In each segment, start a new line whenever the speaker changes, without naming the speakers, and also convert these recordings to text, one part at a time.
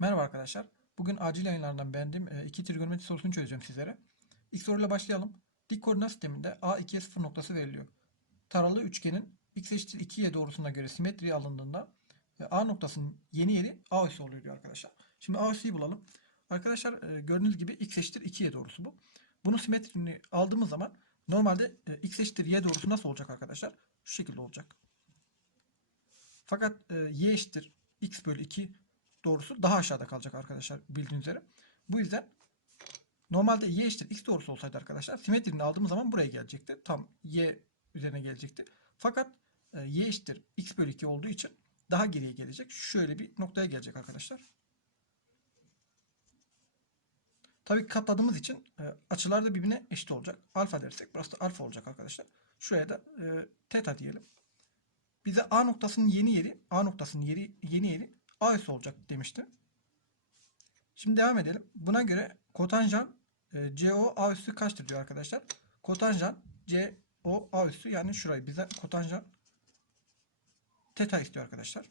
Merhaba arkadaşlar. Bugün acil yayınlardan beğendiğim e, iki trigonometri sorusunu çözeceğim sizlere. İlk soruyla başlayalım. Dik koordinat sisteminde A 2'ye 0 noktası veriliyor. Taralı üçgenin x eşittir 2y doğrusuna göre simetri alındığında e, A noktasının yeni yeri A üssü oluyor diyor arkadaşlar. Şimdi A üssüyü bulalım. Arkadaşlar e, gördüğünüz gibi x eşittir 2y doğrusu bu. Bunun simetrini aldığımız zaman normalde x eşittir y doğrusu nasıl olacak arkadaşlar? Şu şekilde olacak. Fakat y eşittir x bölü 2 doğrusu daha aşağıda kalacak arkadaşlar bildiğiniz üzere. Bu yüzden normalde y eşittir x doğrusu olsaydı arkadaşlar simetrini aldığımız zaman buraya gelecekti. Tam y üzerine gelecekti. Fakat e, y eşittir x bölü 2 olduğu için daha geriye gelecek. Şöyle bir noktaya gelecek arkadaşlar. Tabii katladığımız için e, açılar da birbirine eşit olacak. Alfa dersek burası da alfa olacak arkadaşlar. Şuraya da e, teta diyelim. Bize A noktasının yeni yeri, A noktasının yeri, yeni yeri A üssü olacak demişti. Şimdi devam edelim. Buna göre kotanjan e, CO A üssü kaçtır diyor arkadaşlar. Kotanjan CO A üssü yani şurayı bize kotanjan teta istiyor arkadaşlar.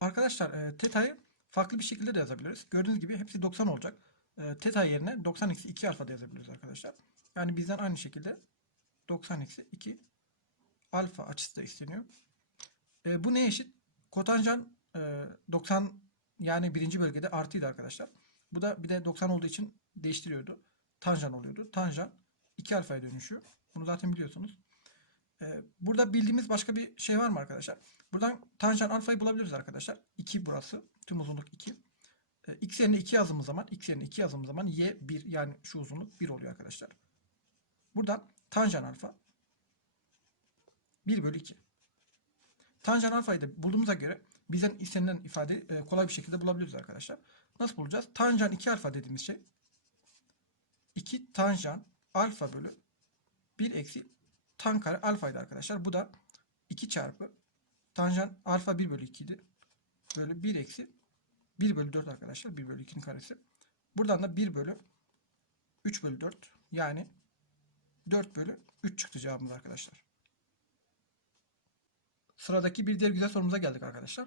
Arkadaşlar e, teta'yı farklı bir şekilde de yazabiliriz. Gördüğünüz gibi hepsi 90 olacak. E, teta yerine 90 eksi 2 alfa da yazabiliriz arkadaşlar. Yani bizden aynı şekilde 90 eksi 2 alfa açısı da isteniyor. E, bu ne eşit? Kotanjan 90 yani birinci bölgede artıydı arkadaşlar. Bu da bir de 90 olduğu için değiştiriyordu. Tanjan oluyordu. Tanjan 2 alfaya dönüşüyor. Bunu zaten biliyorsunuz. E, burada bildiğimiz başka bir şey var mı arkadaşlar? Buradan tanjan alfayı bulabiliriz arkadaşlar. 2 burası. Tüm uzunluk 2. E, x yerine 2 yazdığımız zaman x yerine 2 yazdığımız zaman y 1 yani şu uzunluk 1 oluyor arkadaşlar. Buradan tanjan alfa 1 bölü 2. Tanjan alfayı da bulduğumuza göre bizden istenilen ifade e, kolay bir şekilde bulabiliriz arkadaşlar. Nasıl bulacağız? Tanjan 2 alfa dediğimiz şey 2 tanjan alfa bölü 1 eksi tan kare alfaydı arkadaşlar. Bu da 2 çarpı tanjan alfa 1 bölü 2 idi. Böyle 1 eksi 1 bölü 4 arkadaşlar. 1 bölü 2'nin karesi. Buradan da 1 bölü 3 bölü 4 yani 4 bölü 3 çıktı cevabımız arkadaşlar. Sıradaki bir diğer güzel sorumuza geldik arkadaşlar.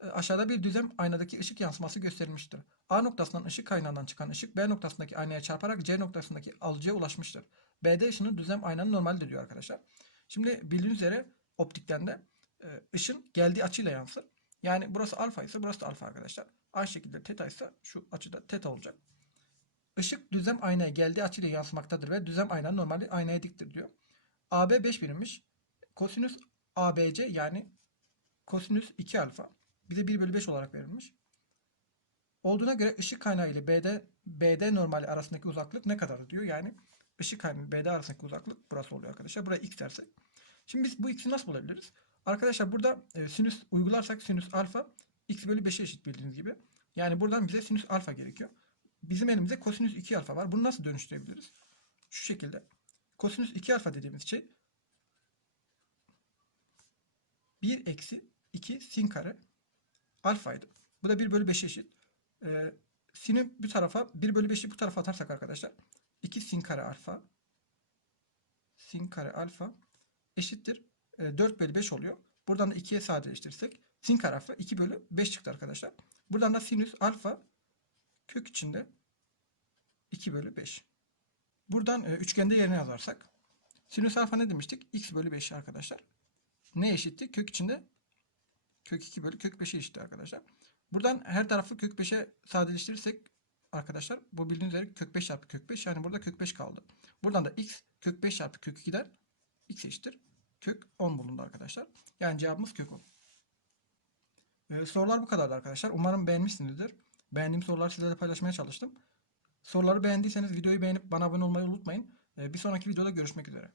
E, aşağıda bir düzlem aynadaki ışık yansıması gösterilmiştir. A noktasından ışık kaynağından çıkan ışık B noktasındaki aynaya çarparak C noktasındaki alıcıya ulaşmıştır. BD ışını düzlem aynanın normalidir diyor arkadaşlar. Şimdi bildiğiniz üzere optikten de e, ışın geldiği açıyla yansır. Yani burası alfa ise burası da alfa arkadaşlar. Aynı şekilde teta ise şu açıda teta olacak. Işık düzlem aynaya geldiği açıyla yansımaktadır ve düzlem aynanın normali aynaya diktir diyor. AB 5 birimmiş. Kosinüs ABC yani kosinüs 2 alfa bize 1 bölü 5 olarak verilmiş. Olduğuna göre ışık kaynağı ile BD, BD normali arasındaki uzaklık ne kadar diyor. Yani ışık kaynağı ile BD arasındaki uzaklık burası oluyor arkadaşlar. Buraya x dersek. Şimdi biz bu x'i nasıl bulabiliriz? Arkadaşlar burada e, sinüs uygularsak sinüs alfa x bölü 5'e eşit bildiğiniz gibi. Yani buradan bize sinüs alfa gerekiyor. Bizim elimizde kosinüs 2 alfa var. Bunu nasıl dönüştürebiliriz? Şu şekilde. Kosinüs 2 alfa dediğimiz şey 1 eksi 2 sin kare alfaydı. Bu da 1 bölü 5 eşit. Ee, sin'i bu tarafa 1 bölü 5'i bu tarafa atarsak arkadaşlar 2 sin kare alfa sin kare alfa eşittir. E, 4 bölü 5 oluyor. Buradan da 2'ye sadeleştirirsek sin kare alfa 2 bölü 5 çıktı arkadaşlar. Buradan da sinüs alfa kök içinde 2 bölü 5. Buradan e, üçgende yerine yazarsak sinüs alfa ne demiştik? x bölü 5 arkadaşlar. Ne eşitti? Kök içinde kök 2 bölü kök 5'e eşitti arkadaşlar. Buradan her tarafı kök 5'e sadeleştirirsek arkadaşlar bu bildiğiniz üzere kök 5 çarpı kök 5 yani burada kök 5 kaldı. Buradan da x kök 5 çarpı kök 2'den x eşittir. Kök 10 bulundu arkadaşlar. Yani cevabımız kök 10. Ee, sorular bu kadardı arkadaşlar. Umarım beğenmişsinizdir. Beğendiğim soruları sizlerle paylaşmaya çalıştım. Soruları beğendiyseniz videoyu beğenip bana abone olmayı unutmayın. Ee, bir sonraki videoda görüşmek üzere.